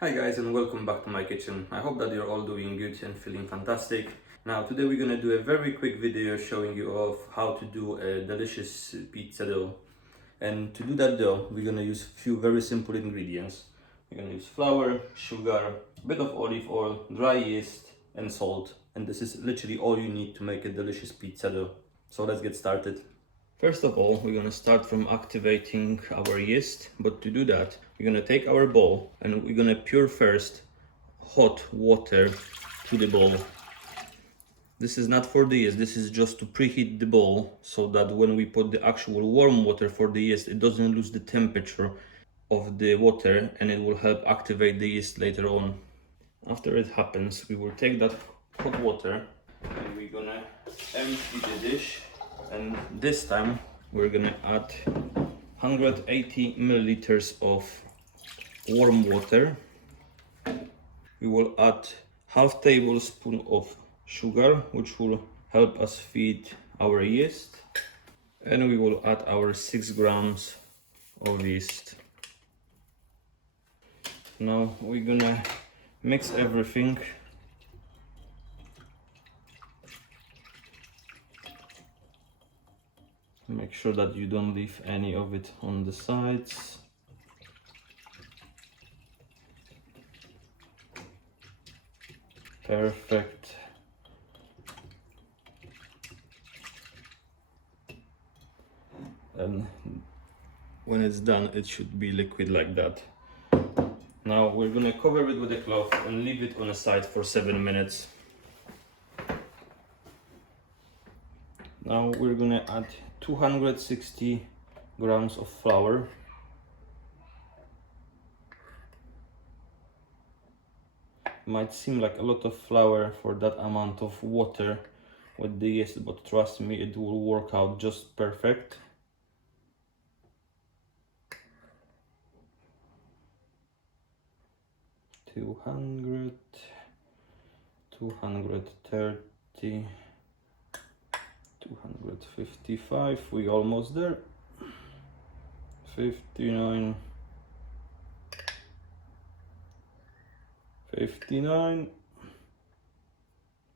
Hi guys and welcome back to my kitchen. I hope that you're all doing good and feeling fantastic. Now today we're gonna do a very quick video showing you of how to do a delicious pizza dough. And to do that dough, we're gonna use a few very simple ingredients. We're gonna use flour, sugar, a bit of olive oil, dry yeast and salt. And this is literally all you need to make a delicious pizza dough. So let's get started. First of all, we're gonna start from activating our yeast, but to do that, we're gonna take our bowl and we're gonna pour first hot water to the bowl. This is not for the yeast, this is just to preheat the bowl so that when we put the actual warm water for the yeast, it doesn't lose the temperature of the water and it will help activate the yeast later on. After it happens, we will take that hot water and we're gonna empty the dish, and this time we're gonna add 180 milliliters of warm water. We will add half tablespoon of sugar, which will help us feed our yeast, and we will add our 6 grams of yeast. Now we're gonna mix everything. Make sure that you don't leave any of it on the sides. Perfect. And when it's done, it should be liquid like that. Now we're gonna cover it with a cloth and leave it on the side for 7 minutes. Now we're gonna add 260 grams of flour. Might seem like a lot of flour for that amount of water with the yeast, but trust me, it will work out just perfect. Two hundred, 230, 255, we almost there. 59, 59,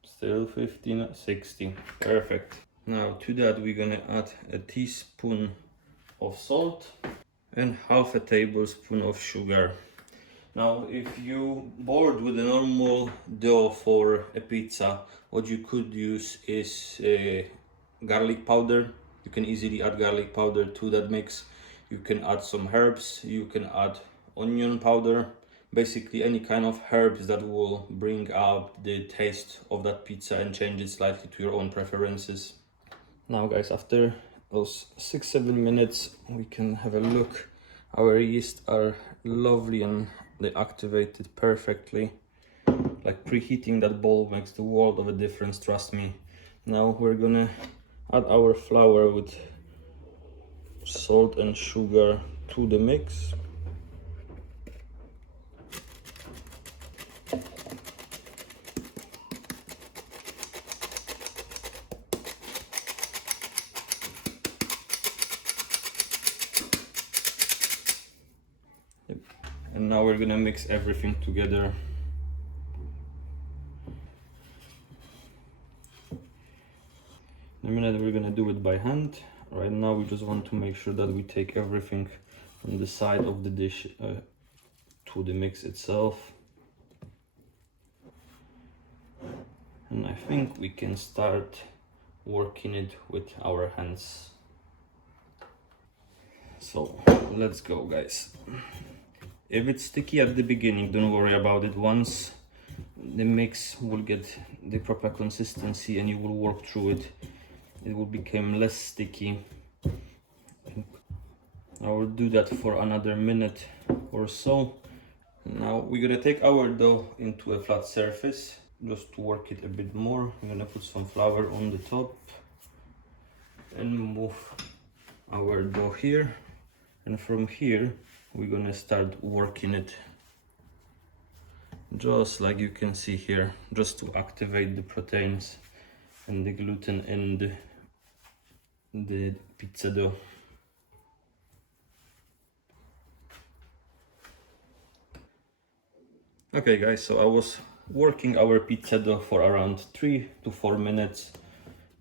still 59, 60, perfect. Now to that we're gonna add a teaspoon of salt and half a tablespoon of sugar. Now if you bored with a normal dough for a pizza, what you could use is garlic powder. You can easily add garlic powder to that mix. You can add some herbs, you can add onion powder, basically any kind of herbs that will bring out the taste of that pizza and change it slightly to your own preferences. Now guys, after those 6-7 minutes, we can have a look. Our yeast are lovely and they activated perfectly. Like preheating that bowl makes the world of a difference, trust me. Now we're gonna add our flour with salt and sugar to the mix. And now we're gonna mix everything together. In a minute we're gonna do it by hand. Right now we just want to make sure that we take everything from the side of the dish to the mix itself. And I think we can start working it with our hands. So let's go guys. If it's sticky at the beginning, don't worry about it. Once the mix will get the proper consistency and you will work through it, it will become less sticky. I will do that for another minute or so. Now we're gonna take our dough into a flat surface just to work it a bit more. I'm gonna put some flour on the top and move our dough here, and from here we're gonna start working it just like you can see here, just to activate the proteins and the gluten in the pizza dough. Okay guys, so I was working our pizza dough for around 3 to 4 minutes.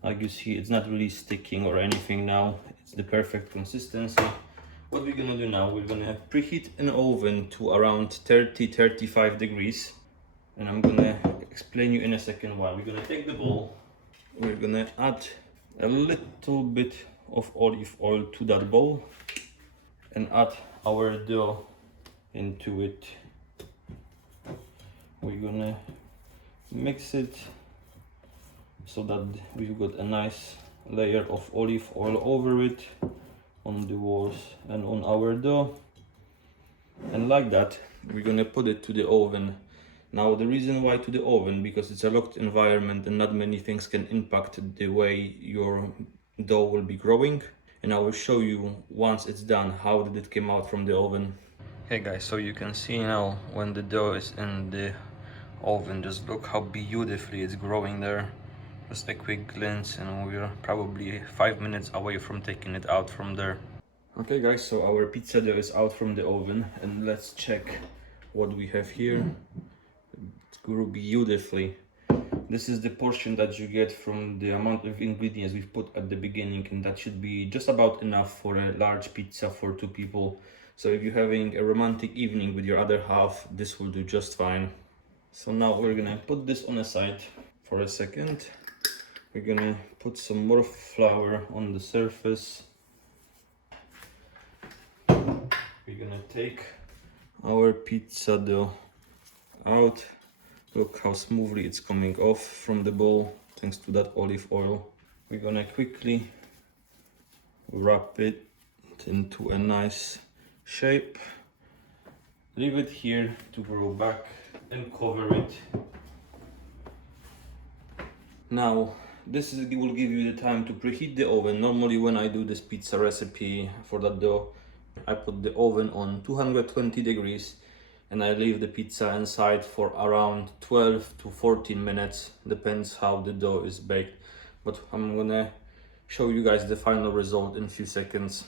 Like you see, it's not really sticking or anything now. It's the perfect consistency. What we're gonna do now, we're gonna preheat an oven to around 30-35 degrees. And I'm gonna explain you in a second why. We're gonna take the bowl, we're gonna add a little bit of olive oil to that bowl and add our dough into it. We're gonna mix it so that we've got a nice layer of olive oil over it on the walls and on our dough. And like that, we're gonna put it to the oven. Now the reason why to the oven, because it's a locked environment and not many things can impact the way your dough will be growing. And I will show you once it's done how did it came out from the oven. Hey guys, so you can see now when the dough is in the oven, just look how beautifully it's growing there. Just a quick glance and we're probably 5 minutes away from taking it out from there. Okay guys, so our pizza dough is out from the oven and let's check what we have here. It grew beautifully. This is the portion that you get from the amount of ingredients we've put at the beginning, and that should be just about enough for a large pizza for 2 people. So if you're having a romantic evening with your other half, this will do just fine. So now we're gonna put this on a side for a second. We're gonna put some more flour on the surface. We're gonna take our pizza dough out. Look how smoothly it's coming off from the bowl thanks to that olive oil. We're gonna quickly wrap it into a nice shape. Leave it here to grow back and cover it. Now this will give you the time to preheat the oven. Normally when I do this pizza recipe for that dough, I put the oven on 220 degrees and I leave the pizza inside for around 12 to 14 minutes, depends how the dough is baked. But I'm gonna show you guys the final result in a few seconds.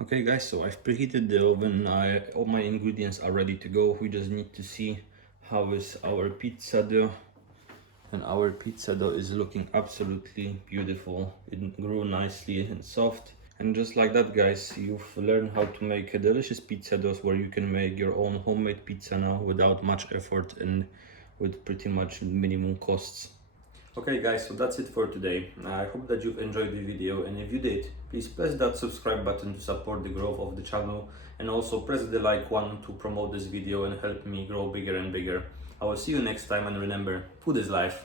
Okay guys, so I've preheated the oven. All my ingredients are ready to go. We just need to see how is our pizza dough. And our pizza dough is looking absolutely beautiful. It grew nicely and soft. And just like that guys, you've learned how to make a delicious pizza dough where you can make your own homemade pizza now without much effort and with pretty much minimum costs. Okay guys, so that's it for today. I hope that you've enjoyed the video, and if you did, please press that subscribe button to support the growth of the channel, and also press the like one to promote this video and help me grow bigger and bigger. I will see you next time, and remember, food is life.